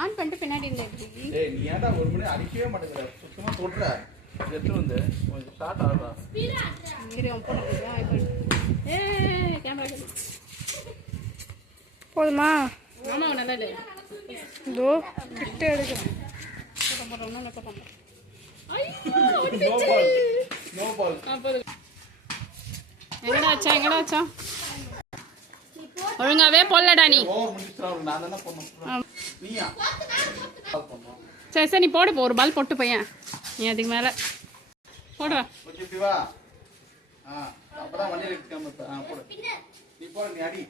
On பண்ணிட்டு பின்னாடி இந்த ஏய் நீ ஏன்டா ஒரு மணி அடிக்கவே மாட்டேங்கற சுத்தமா தொட்ற எடுத்து வந்து கொஞ்சம் ஸ்டார்ட் ஆகுறா இங்க போடுறியா ஏய் கேமரா போதுமா? ஆமா நல்லா இல்ல இதோ கிட்ட எடுக்கிறேன். போடுறோம் நோட் பண்ணு. நோ பால் எங்கடா வச்சா ஒழுங்காவே போடலடா நீ. ஓவர் முடிச்சறா நான் தான பண்ணனும். நீயா பால் பண்ணனும். சரி நீ போடு ஒரு பால் போட்டு பையன். நீ அதுக்கு மேல போடுடா. ஓகே பிவா. அப்பதான் வண்டியில எடுக்காம போடு. நீ போடு நீ அடி.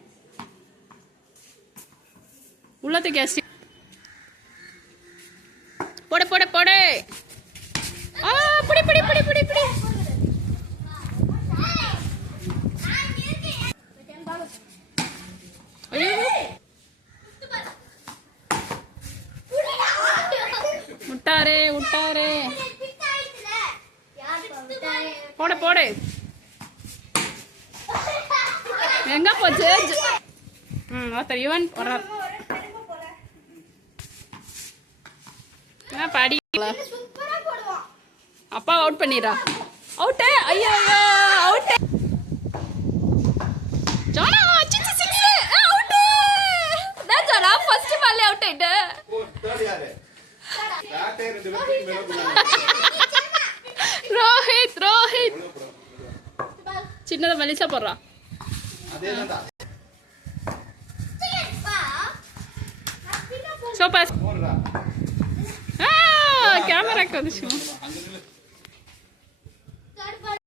உள்ளத்து கேஸ்டி போடு போடு போடு. புடி புடி புடி புடி புடி. விட்டாரே போடு போடு. எங்க போச்சு? ஒருத்தர் யுவன் போடுறார். பாடி அப்பா அவுட் பண்ணிடுறா. அவுட். ஐயோ அவுட். ஜானா சிச்சி சிக்ஸ் அவுட். நான் ஜானா ஃபர்ஸ்ட் பால்ல அவுட் ஆயிட்ட. ஓ தேர்ட் யாரு? பேட்டே ரெண்டு பேரும் மேல போறாங்க. ரோஹித் சின்னத மலிசா போடுறா. அதேதான்டா. சூப்பர். போடுடா. கேமராக்கு வந்துச்சு.